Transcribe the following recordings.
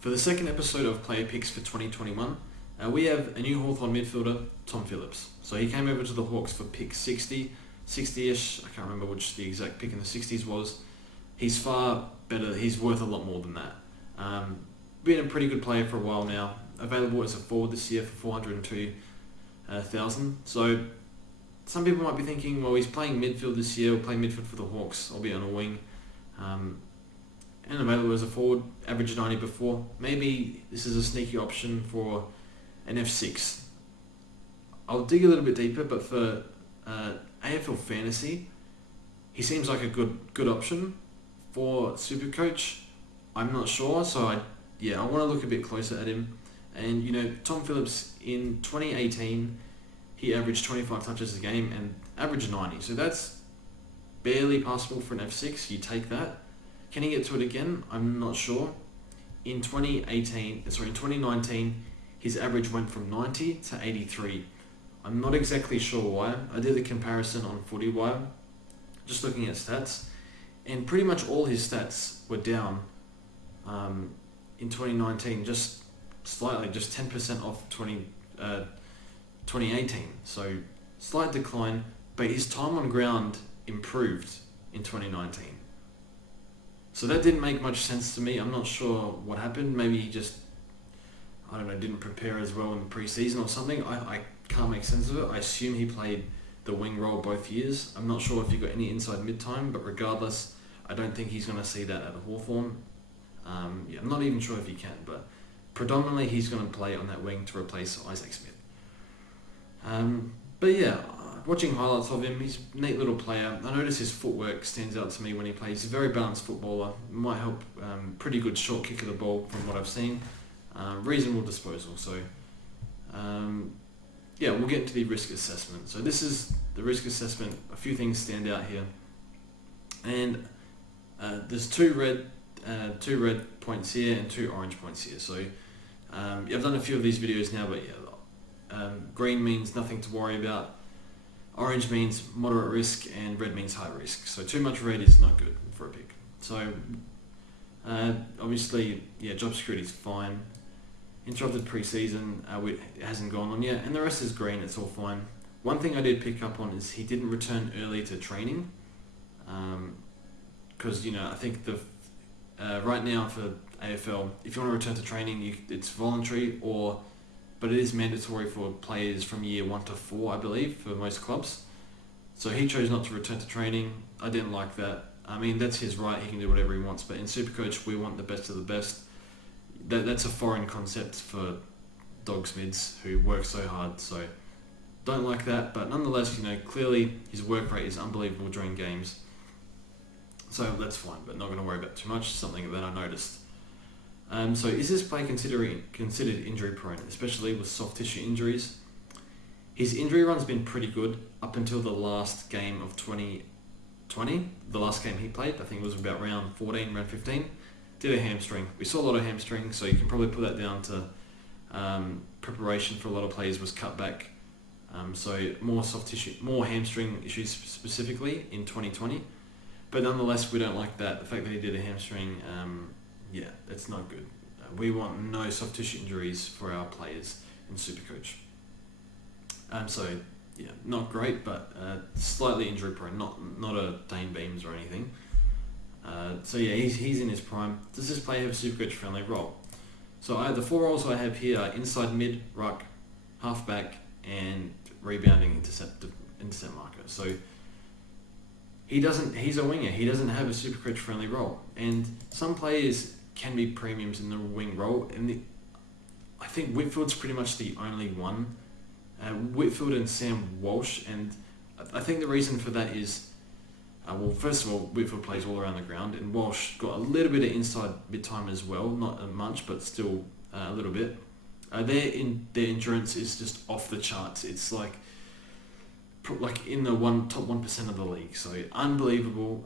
For the second episode of Player Picks for 2021, we have a new Hawthorn midfielder, Tom Phillips. So he came over to the Hawks for pick 60-ish, I can't remember which the exact pick in the 60s was. He's far better, he's worth a lot more than that. Been a pretty good player for a while now, available as a forward this year for 402,000. So some people might be thinking, well, he's playing midfield this year, we'll play midfield for the Hawks, I'll be on a wing. And available as a forward, average 90 before. Maybe this is a sneaky option for an F6. I'll dig a little bit deeper, but for AFL Fantasy, he seems like a good option. For Supercoach, I'm not sure, so I want to look a bit closer at him. And Tom Phillips in 2018, he averaged 25 touches a game and averaged 90, so that's barely passable for an F6. You take that. Can he get to it again? I'm not sure. In 2019, his average went from 90 to 83. I'm not exactly sure why. I did a comparison on FootyWire, just looking at stats, and pretty much all his stats were down in 2019, just slightly, just 10% off 2018. So slight decline, but his time on ground improved in 2019. So that didn't make much sense to me. I'm not sure what happened. Maybe he just, didn't prepare as well in the preseason or something. I can't make sense of it. I assume he played the wing role both years. I'm not sure if he got any inside mid-time, but regardless, I don't think he's going to see that at Hawthorn. I'm not even sure if he can, but predominantly he's going to play on that wing to replace Isaac Smith. Watching highlights of him, he's a neat little player. I notice his footwork stands out to me when he plays. He's a very balanced footballer. Might help. Pretty good short kick of the ball from what I've seen. Reasonable disposal. So, we'll get into the risk assessment. So this is the risk assessment. A few things stand out here, and there's two red points here and 2 orange points here. So I've done a few of these videos now, but green means nothing to worry about. Orange means moderate risk and red means high risk. So too much red is not good for a pick. So obviously, job security is fine. Interrupted preseason, it hasn't gone on yet, and the rest is green. It's all fine. One thing I did pick up on is he didn't return early to training, because I think the right now for AFL, if you want to return to training, it's voluntary but it is mandatory for players from year 1 to 4, I believe, for most clubs. So he chose not to return to training. I didn't like that. I mean, that's his right. He can do whatever he wants. But in Supercoach, we want the best of the best. That's a foreign concept for dogs mids who work so hard. So don't like that. But nonetheless, clearly his work rate is unbelievable during games. So that's fine, but not going to worry about too much. Something that I noticed. So is this play considered injury prone, especially with soft tissue injuries? His injury run's been pretty good up until the last game of 2020. The last game he played, I think it was about round 14, round 15. Did a hamstring. We saw a lot of hamstring, so you can probably put that down to preparation for a lot of players was cut back. So more soft tissue, more hamstring issues specifically in 2020. But nonetheless, we don't like that. The fact that he did a hamstring, that's not good. We want no soft tissue injuries for our players in Supercoach. Not great, but slightly injury prone. Not a Dane Beams or anything. He's in his prime. Does this player have a Supercoach friendly role? So the 4 roles I have here are inside mid, ruck, halfback, and rebounding intercept marker. So he's a winger. He doesn't have a Supercoach friendly role. And some players can be premiums in the wing role, and I think Whitfield's pretty much the only one. Whitfield and Sam Walsh, and I think the reason for that is, first of all, Whitfield plays all around the ground, and Walsh got a little bit of inside mid-time as well, not much, but still a little bit. Their endurance is just off the charts. It's like in the top 1% of the league, so unbelievable.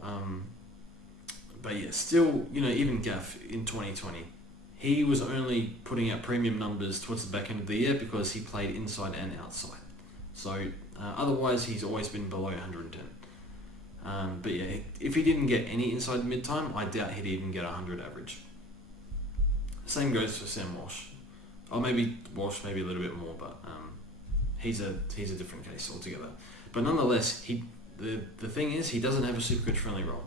Still, even Gaff in 2020, he was only putting out premium numbers towards the back end of the year because he played inside and outside. So otherwise, he's always been below 110. If he didn't get any inside mid-time, I doubt he'd even get 100 average. Same goes for Sam Walsh. Or maybe Walsh, maybe a little bit more, but he's a different case altogether. But nonetheless, the thing is, he doesn't have a Supercoach friendly role.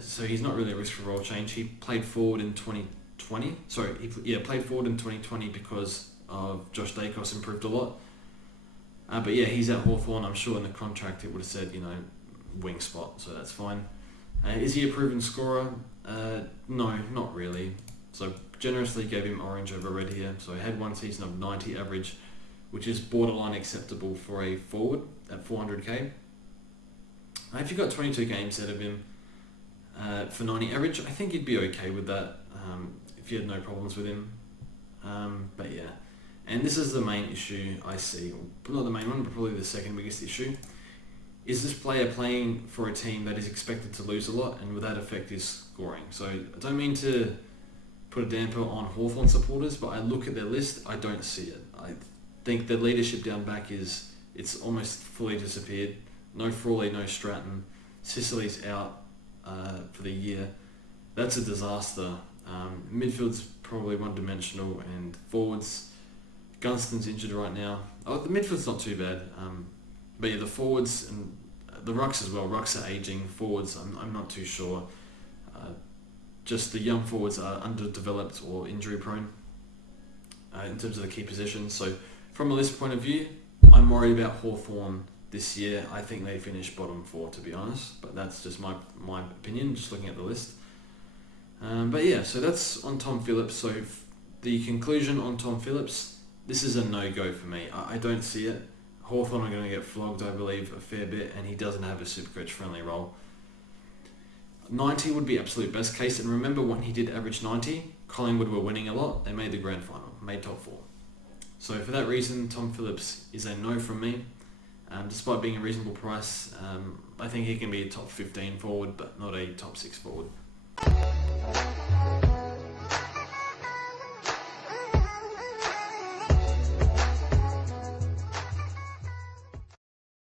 So he's not really a risk for role change. He played forward in 2020. Played forward in 2020 because of Josh Dacos improved a lot. But yeah, he's at Hawthorn. I'm sure in the contract it would have said, wing spot, so that's fine. Is he a proven scorer? No, not really. So generously gave him orange over red here. So he had one season of 90 average, which is borderline acceptable for a forward at 400k. If you got 22 games out of him for 90 average, I think you'd be okay with that if you had no problems with him. But yeah, and this is the main issue I see. Not the main one, but probably the second biggest issue. Is this player playing for a team that is expected to lose a lot, and will that affect his scoring? So I don't mean to put a damper on Hawthorn supporters, but I look at their list, I don't see it. I think the leadership down back it's almost fully disappeared. No Frawley, no Stratton. Sicily's out for the year. That's a disaster. Midfield's probably one-dimensional, and forwards, Gunston's injured right now. The midfield's not too bad. But yeah, the forwards and the rucks as well. Rucks are aging. Forwards, I'm not too sure. Just the young forwards are underdeveloped or injury prone in terms of the key positions. So from a list point of view, I'm worried about Hawthorn this year. I think they finish bottom 4, to be honest. But that's just my opinion, just looking at the list. But yeah, so that's on Tom Phillips. So the conclusion on Tom Phillips, this is a no-go for me. I don't see it. Hawthorn are going to get flogged, I believe, a fair bit, and he doesn't have a Supercoach friendly role. 90 would be absolute best case, and remember when he did average 90, Collingwood were winning a lot. They made the grand final, made top 4. So for that reason, Tom Phillips is a no from me. Despite being a reasonable price, I think he can be a top 15 forward, but not a top 6 forward.